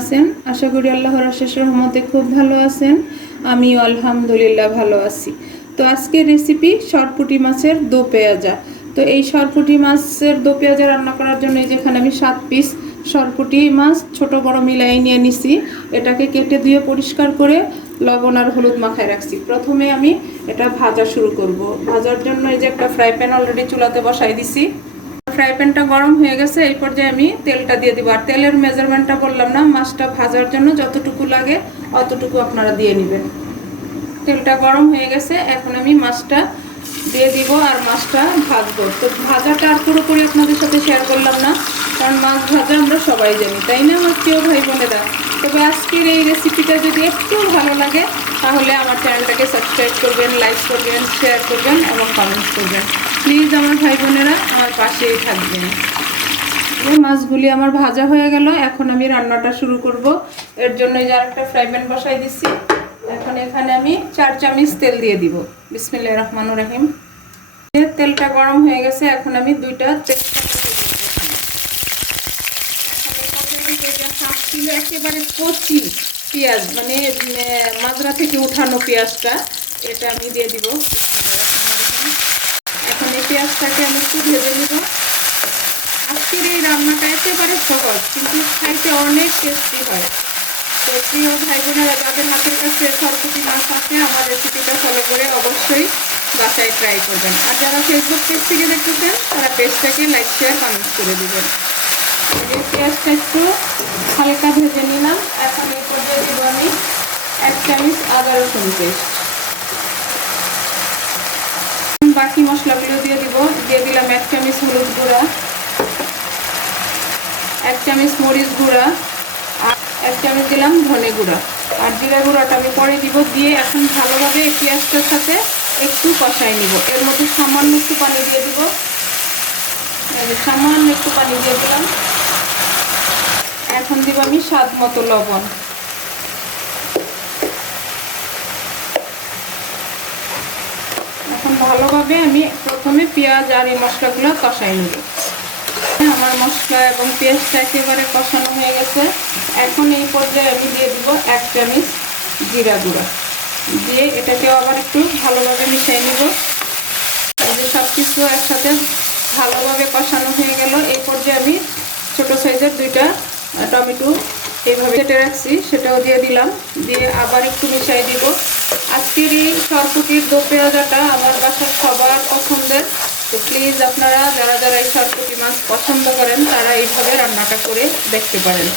আছেন? আশা করি আল্লাহর অশেষ রহমতে খুব ভালো আছেন। আমিও আলহামদুলিল্লাহ ভালো আছি। তো আজকের রেসিপি সরপুঁটি মাছের দো পেঁয়াজা। তো এই সরপুঁটি মাছের দো পেঁয়াজা রান্না করার জন্য যেখানে আমি 7 পিস সরপুঁটি মাছ ছোট বড় মিলাই নিয়ে নিছি। এটাকে কেটে ধুয়ে পরিষ্কার করে লবণ আর হলুদ মাখায় রাখছি। প্রথমে আমি এটা ভাজা শুরু করব। ভাজার জন্য এই যে একটা ফ্রাই প্যান অলরেডি চুলাতে বসাই দিছি। ফ্রাই প্যানটা গরম হয়ে গেছে, এই পর্যায়ে আমি তেলটা দিয়ে দিব। আর তেলের মেজারমেন্টটা বললাম না, মাছটা ভাজার জন্য যতটুকু লাগে অতটুকু আপনারা দিয়ে নেবেন। তেলটা গরম হয়ে গেছে, এখন আমি মাছটা দিয়ে দিব আর মাছটা ভাজবো। তো ভাজাটা আর পুরোপুরি আপনাদের সাথে শেয়ার করলাম না, কারণ মাছ ভাজা আমরা সবাই জানি, তাই না আমার প্রিয় ভাই বোনেরা? তবে আজকের এই রেসিপিটা যদি একটু ভালো লাগে তাহলে আমার চ্যানেলটাকে সাবস্ক্রাইব করবেন, লাইক করবেন, শেয়ার করবেন এবং কমেন্টস করবেন। প্লিজ আমার ভাই বোনেরা আমার পাশেই থাকবেন। এই মাছগুলি আমার ভাজা হয়ে গেল, এখন আমি রান্নাটা শুরু করব। এর জন্য এই যে আরেকটা ফ্রাই প্যান বসাই দিচ্ছি। এখন এখানে আমি 4 চামচ তেল দিয়ে দিব। বিসমিল্লাহির রহমানির রহিম। তেলটা গরম হয়ে গেছে, এখন আমি 2টা তেজপাতা দিয়ে দিব। এখন হাফ কিলো একেবারে কচি পেঁয়াজ, মানে মাজরা থেকে উঠানো পেঁয়াজটা, এটা আমি দিয়ে দিব। এখন এই পেঁয়াজটাকে আমি একটু ভেজে নেব। আজকের এই রান্নাটা একেবারে সহজ, কিন্তু খাইতে অনেক টেস্টি হয়। তো প্রিয় ভাই বোনেরা, যাদের হাতের কাছে সরপুঁটি মাছ আছে, আমার রেসিপিটা ফলো করে অবশ্যই বাসায় ট্রাই করবেন। আর যারা ফেসবুক পেজ থেকে দেখতেছেন তারা পেজটাকে লাইক শেয়ার কমেন্ট করে দেবেন। এই পেঁয়াজটা একটু হালকা ভেজে নিলাম। এখন এই পর্যায়ে দিব আমি 1 চামচ আদা রসুন পেস্ট। বাকি মশলাগুলো দিয়ে দিব। দিয়ে দিলাম 1 চামচ হলুদ গুঁড়া, 1 চামচ মরিচ গুঁড়া, আর 1 চামচ দিলাম ধনে গুঁড়া, আর জিরা গুঁড়াটা আমি পরে দিব। দিয়ে এখন ভালোভাবে এই পেঁয়াজটার সাথে একটু কষাই নিব। এর মধ্যে সামান্য একটু পানি দিয়ে দিব। সামান্য একটু পানি দিয়ে দিলাম। এখন দিব আমি স্বাদ মতো লবণ। এখন ভালোভাবে আমি প্রথমে পেঁয়াজ আর এই মশলাগুলো কষাই নেব। আমার মশলা এবং পেঁয়াজটা একেবারে কষানো হয়ে গেছে। এখন এই পর্যায়ে আমি দিয়ে দিব 1 চামচ জিরা গুঁড়া। দিয়ে এটাকেও আবার একটু ভালোভাবে মিশিয়ে নিব। এই যে সব কিছু একসাথে ভালোভাবে কষানো হয়ে গেল। এই পর্যায়ে আমি ছোটো সাইজের 2টা টমেটো এইভাবে কেটে রাখছি, সেটাও দিয়ে দিলাম। দিয়ে আবার একটু মিশিয়ে দিব। আজকের এই সরপুঁটির দো পেঁয়াজাটা আমার বাসার সবার পছন্দের। তো প্লিজ আপনারা যারা যারা এই সরপুঁটি মাছ পছন্দ করেন তারা এইভাবে রান্নাটা করে দেখতে পারেন,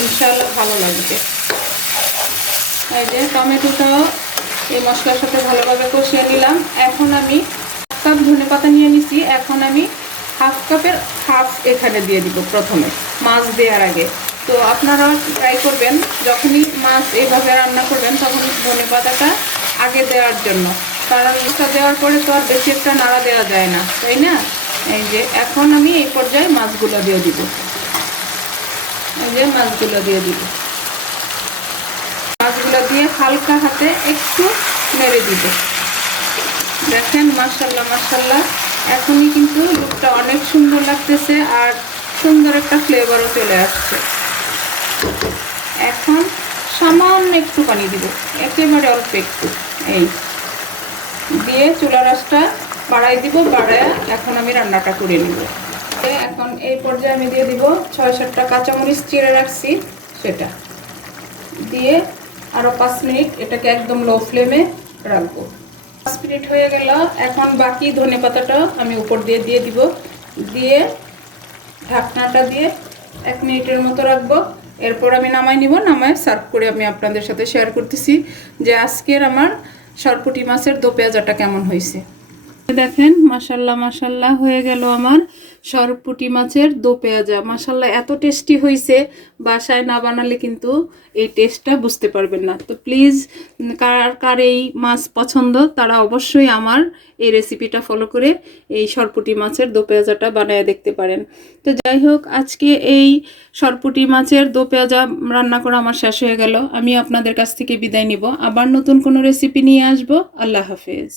ইনশাআল্লাহ ভালো লাগবে। এই যে টমেটোটাও এই মশলার সাথে ভালোভাবে কষিয়ে নিলাম। এখন আমি 1 কাপ ধনেপাতা নিয়ে নিছি। এখন আমি 1/2 কাপের হাফ এখানে দিয়ে দিব প্রথমে মাছ দেওয়ার আগে। তো আপনারা ট্রাই করবেন যখনই মাছ এইভাবে রান্না করবেন তখন ধনেপাতাটা আগে দেওয়ার জন্য, কারণ এটা দেওয়ার পরে তো আর বেশি একটা নাড়া দেওয়া যায় না, তাই না? এই যে এখন আমি এই পর্যায়ে মাছগুলো দিয়ে দিব। এই যে মাছগুলো দিয়ে দিব। মাছগুলো দিয়ে হালকা হাতে একটু নেড়ে দিব। দেখেন মাশাআল্লাহ মাশাআল্লাহ, এখনই কিন্তু লুকটা অনেক সুন্দর লাগতেছে আর সুন্দর একটা ফ্লেভারও চলে আসছে। এখন সামান্য একটু পানি দিব, একেবারে অল্প একটু। এই দিয়ে চুলার আঁচটা বাড়াই দিব। বাড়ায় এখন আমি রান্নাটা করে নিব। এখন এই পর্যায়ে আমি দিয়ে দিব 6-7টা কাঁচামরিচ চিড়ে রাখছি, সেটা দিয়ে আরও 5 মিনিট এটাকে একদম লো ফ্লেমে রাখবো। 5 মিনিট হয়ে গেল। এখন বাকি ধনেপাতাটা আমি উপর দিয়ে দিয়ে দিব। দিয়ে ঢাকনাটা দিয়ে 1 মিনিটের মতো রাখবো। এরপর আমি নামাই নিব। নামায় সার্ভ করে আমি আপনাদের সাথে শেয়ার করতেছি যে আজকের আমার সরপুঁটি মাছের দো পেঁয়াজাটা কেমন হয়েছে। দেখেন মাশাল্লাহ মাশাল্লাহ হয়ে গেল আমার সরপুঁটি মাছের দো পেঁয়াজা। মাশাল্লাহ এত টেস্টি হয়েছে, বাসায় না বানালে কিন্তু এই টেস্টটা বুঝতে পারবেন না। তো প্লিজ কার কার এই মাছ পছন্দ তারা অবশ্যই আমার এই রেসিপিটা ফলো করে এই সরপুঁটি মাছের দো পেঁয়াজাটা বানায় দেখতে পারেন। তো যাই হোক, আজকে এই সরপুঁটি মাছের দো পেঁয়াজা রান্না করা আমার শেষ হয়ে গেল। আমি আপনাদের কাছ থেকে বিদায় নিব। আবার নতুন কোনো রেসিপি নিয়ে আসবো। আল্লাহ হাফেজ।